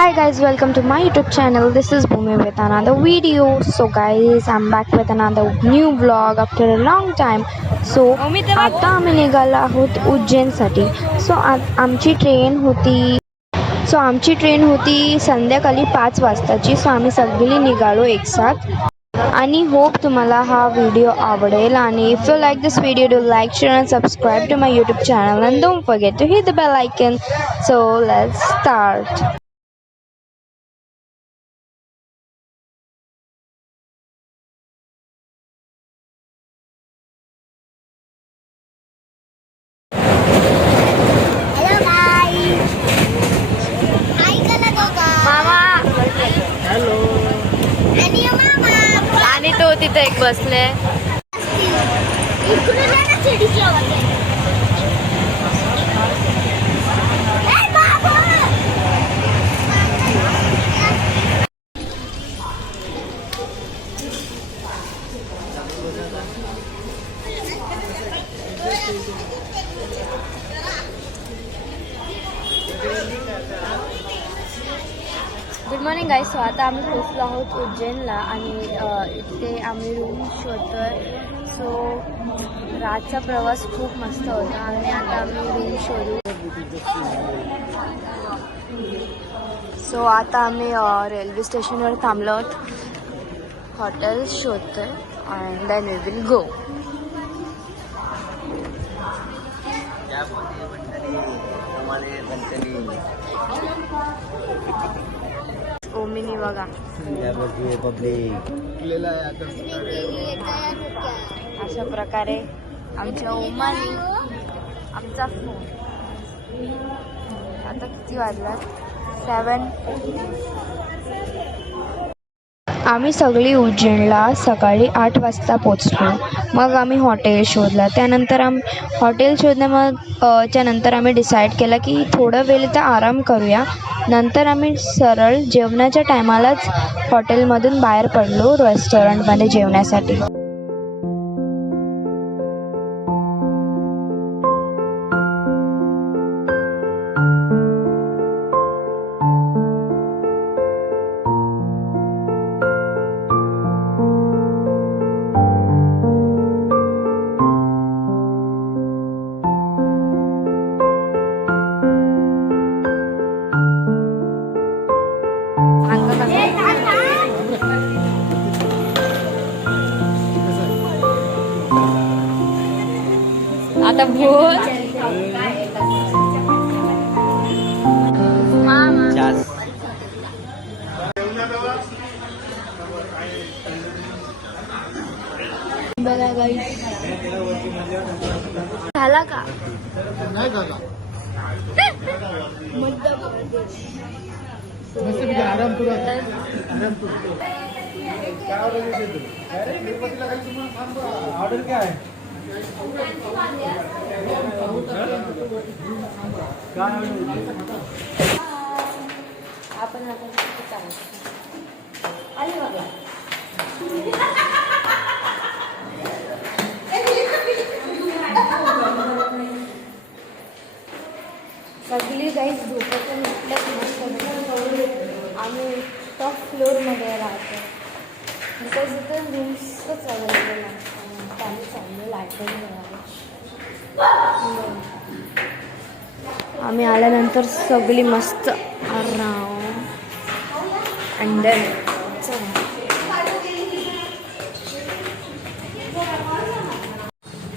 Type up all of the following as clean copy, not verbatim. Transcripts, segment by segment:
Hi guys, welcome to my YouTube channel. This is Bhumi with another video. So guys, I'm back with another new vlog after a long time. So आता आम्ही निघालो आहोत उज्जैनसाठी. आमची train होती संध्याकाळी 5 वाजताची. So आम्ही सगळी निघालो एक साथ. आणि होप तुम्हाला हा व्हिडिओ आवडेल. आणि if you like this video, do like, share and subscribe to my YouTube channel and don't forget to hit the bell icon. So let's start. आणि तो तिथे एक बसले. Good morning guys. सो आता आम्ही पोचलो आहोत उज्जैनला आणि इथे आम्ही रूम शोधतोय. सो रातचा प्रवास खूप मस्त होता आणि आता आम्ही रूम शोधू. सो आता आम्ही रेल्वे स्टेशनवर थांबलो आहोत. हॉटेल शोधतोय and then we will go. Omni बघा अशा प्रकारे आमच्या ओमानी आमचा फोन. आता किती वाजला? 7. आम्ही सगळी उज्जैनला सकाळी 8 वाजता पोचलो. मग आम्ही हॉटेल शोधला. त्यानंतर हॉटेल शोधण्याच्या आम्ही डिसाईड केलं की थोडं वेळ तर आराम करूया. नंतर आम्ही सरळ जेवणाच्या टायमालाच हॉटेलमधून बाहेर पडलो रेस्टॉरंटमध्ये जेवण्यासाठी. आता बोल. बघा गाईस, झाला का? नाही झाला. आराम करू, आराम करू. ऑर्डर क्या है? आपण आली बघा. सगळी गाईज झोपेतून उठल्यात मस्त. आम्ही टॉप फ्लोअरमध्ये राहतो बिकॉज इथं रूम्सच अवेलेबल आहे. पाणी चांगलं लाईटिंग आम्ही आल्यानंतर सगळी मस्त आराम. अँड देन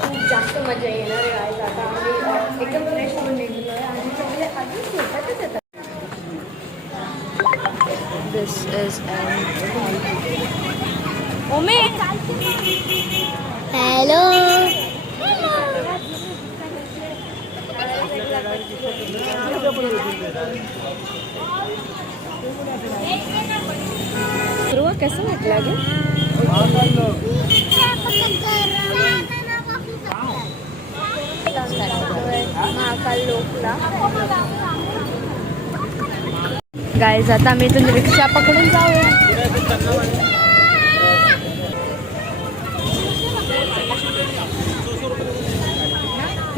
खूप जास्त मजा येणार आहे. आता आम्ही एकदम फ्रेश होऊन निघलो आहे आणि सगळे अजून झोपातच येतात. दिस इज ओमे हॅलो. ध्रुव कसं वाटलं गे? महाकाल लोकला गाईज आता आम्ही इथून रिक्षा पकडून जाऊया.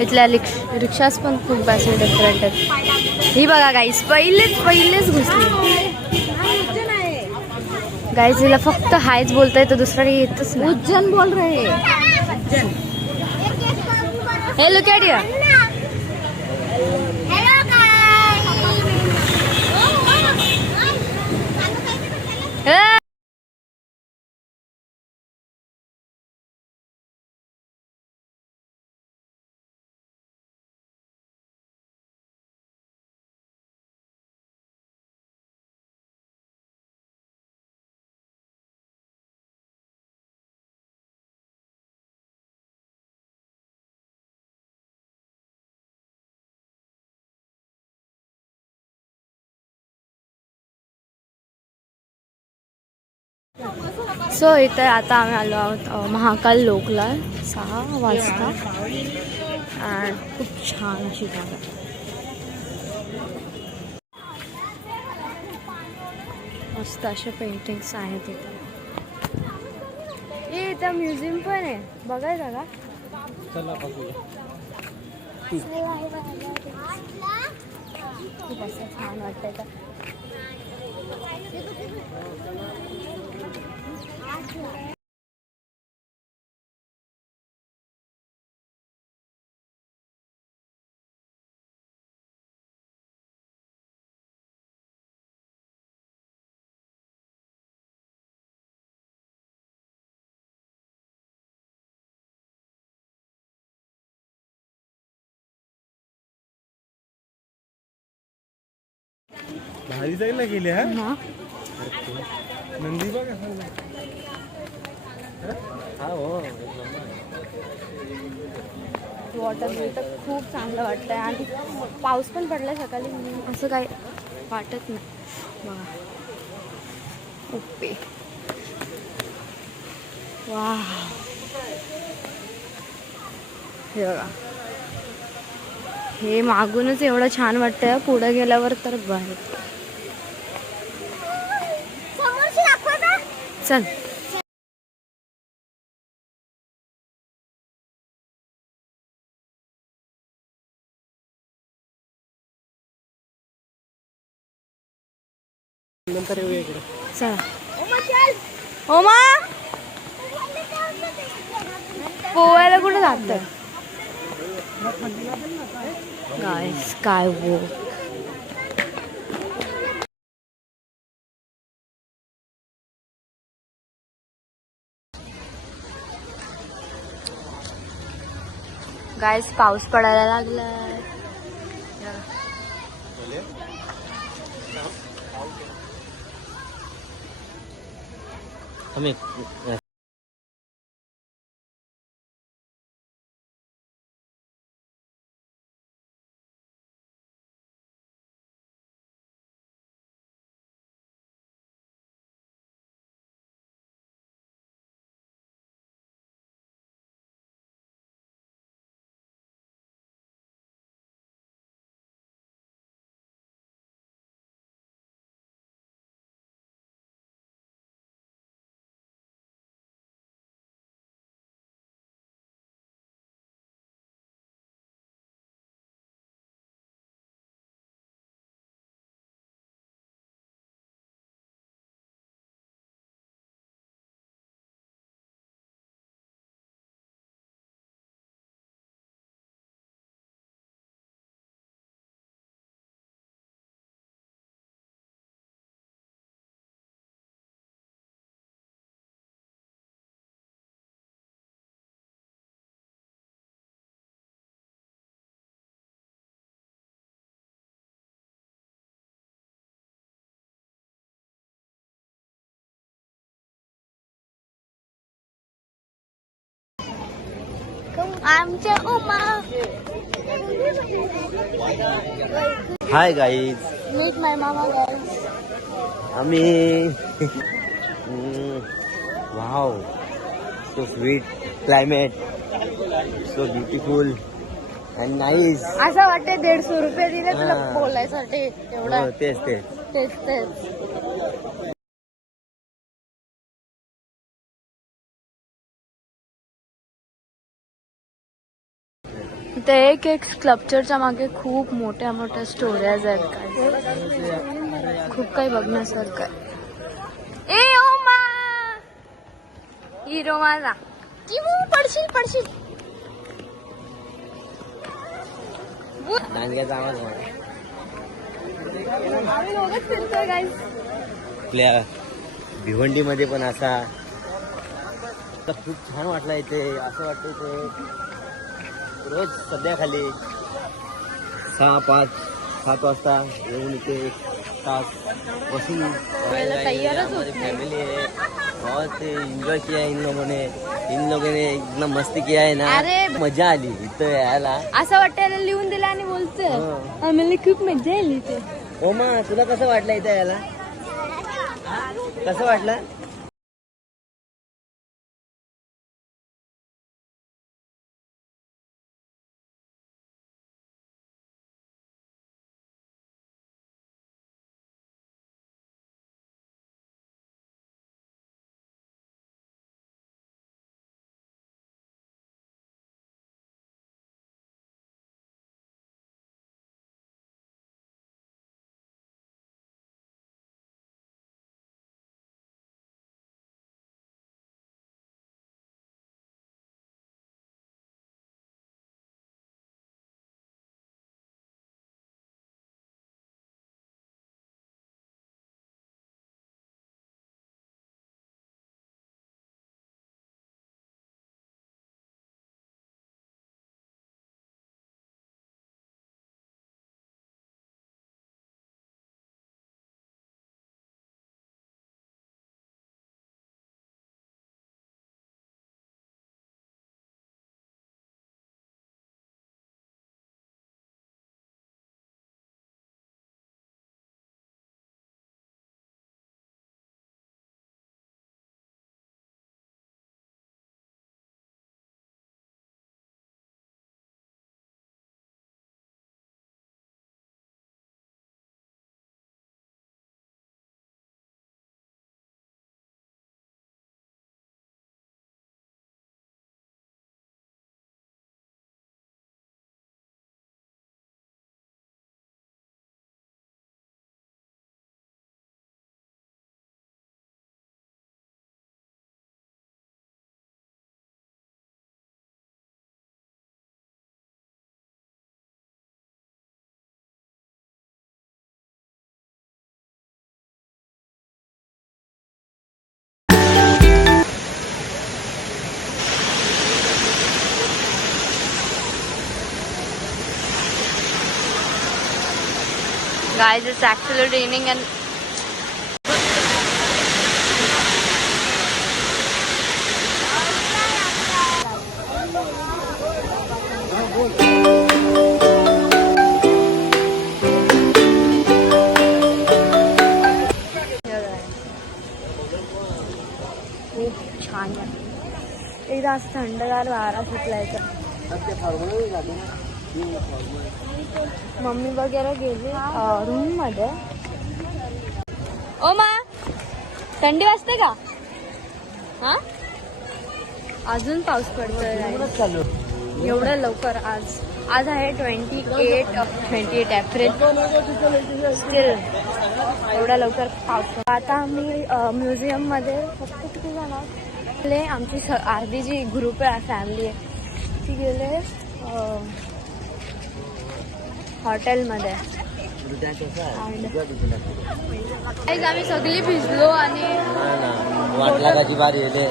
इथल्या रिक्षास पण खूप असे डिफरंट आहेत. ही बघा गाईस, पहिलेच घुसली. गाईज हिला फक्त हायच बोलता येतं, दुसरं काही येतच नाही. उज्जैन बोल रहे हे लुक ॲट हिअर. सो इथे आता आम्ही आलो आहोत महाकाल लोकला 6 वाजता. आणि खूप छान अशी जागा. मस्त अशा पेंटिंग्स आहेत इथे. इथं म्युझियम पण आहे, बघायचं का? खूप असं छान वाटतंय का. भारी जायला गेले हा. ना नंदी बघा. वॉटर व्ह्यू तर खूप चांगलं वाटतंय. आणि पाऊस पण पडलाय सकाळी, म्हणून असं काही वाटत नाही. बघा ओके. वा, हे बघा, हे मागूनच एवढं छान वाटतंय, पुढे गेल्यावर तर बाहेर. चल. नंतर येऊया इकडे. चला. ओमा पोवायला कुठे जात गाइस? काय वो गाइस, पाऊस पडायला लागलाय. आमच्या उमा. हाय गाईज, मीट माय मामा गाइस. आम्ही wow, so sweet climate, so beautiful and nice. असं वाटते 150 रुपये दिले तुला बोलायसाठी. एवढा तेच तेच. तेच तेच. ते एक एक स्कल्पचरच्या मागे खूप मोठ्या मोठ्या स्टोऱ्याज आहेत. काय खूप काही बघण्यासारखं आहे. ए ओ मा हिरो माझा पडशील पडशील. दांडग्याचा आवाज आम्ही दोघंच फिरतोय गाईस. आपल्या भिवंडीमध्ये पण असा तर खूप छान वाटलं इथे. असं वाटतं इथे रोज सध्या खाली 6, 5, 7 वाजता येऊन इथे 1 तास बसून तैयारच होत फैमिली है बहुत एंजॉय किया है इन लोगों ने एकदम मस्ती किया है ना. अरे मजा आली इथं यायला. असं वाटायला लिहून दिलं आणि बोलतोय हो. आम्हाला खूप मजा आली इथे. ओमा तुला कसं वाटलं इथं यायला? कसं वाटलं? Guys, it's actually raining and खूप छान वाटतं. एकदा असं थंडगार वारा सुटलाय तर मम्मी वगैरे गेली रूम मध्ये. ओ मा थंडी वाजते का? हा अजून पाऊस पडतोय एवढं लवकर. आज आहे 28 एप्रिल. स्टील एवढ्या लवकर पाऊस पडतो. आता आम्ही म्युझियम मध्ये फक्त किती जाणार. आमची अर्धी जी ग्रुप आहे फॅमिली आहे ती गेले हॉटेलमध्ये. आम्ही सगळी भिजलो आणि वाटलागाची बार येले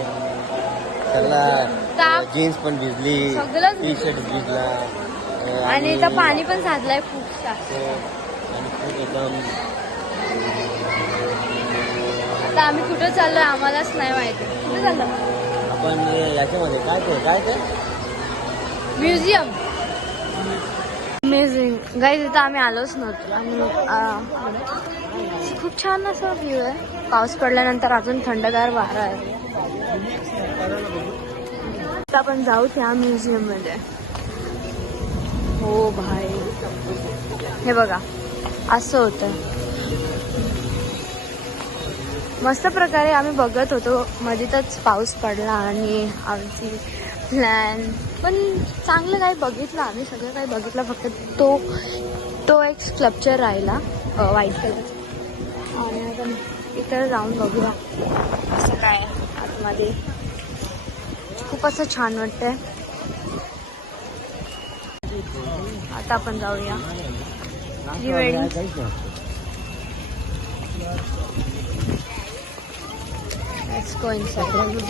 सगळा. जीन्स पण भिजली, सगळंच टी शर्ट भिजला आणि इथं पाणी पण साधलंय खूप जास्त. आणि खूप एकदम. आता आम्ही कुठं चाललोय आम्हालाच नाही माहिती. कुठे चाललो आपण याच्यामध्ये काय ते म्युझियम. Amazing guys. इथं आम्ही आलोच नव्हतो आणि खूप छान असं व्ह्यू आहे. पाऊस पडल्यानंतर अजून थंडगार वारा आहे. आता आपण जाऊ त्या म्युझियम मध्ये. हो भाई हे बघा असं होतं. मस्त प्रकारे आम्ही बघत होतो. मध्येच पाऊस पडला आणि आमची प्लॅन पण चांगलं काही बघितलं. आम्ही सगळं काही बघितलं. फक्त तो एक स्कल्पचर राहिला व्हाईट कलर आपण इतर जाऊन बघूया असं काय आहे आतमध्ये. खूप असं छान वाटतंय. आता आपण जाऊया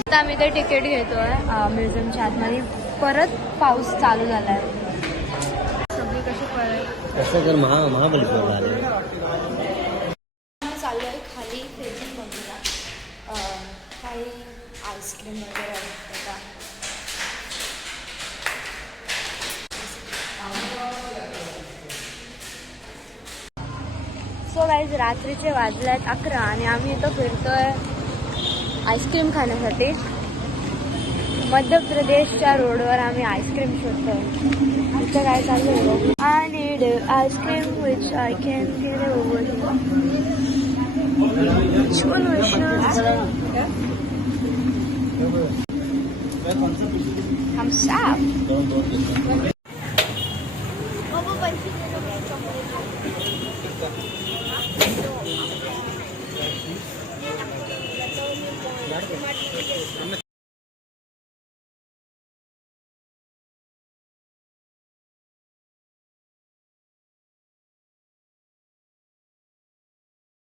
आता आम्ही ते तिकीट घेतोय म्युझियमच्या आतमध्ये. परत पाऊस चालू झालाय. सगळी कशी परत कसं कर महाबळेश्वरला आले. चाललोय खाली फ्रीजिंग बघूया काही आईस्क्रीम वगैरे आहे का. सो गाईज रात्रीचे वाजल्यात 11 आणि आम्ही इथं फिरतोय आईस्क्रीम खाण्यासाठी. मध्य प्रदेशच्या रोडवर आम्ही आईस्क्रीम शोधतोय. इथं काय चालू आहे. I need ice cream which I can get over.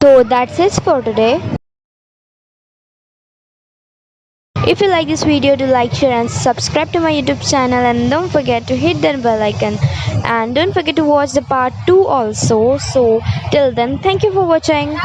So that's it for today. If you like this video, do like, share and subscribe to my YouTube channel, and don't forget to hit that bell icon, and don't forget to watch the part 2 also. So till then, thank you for watching.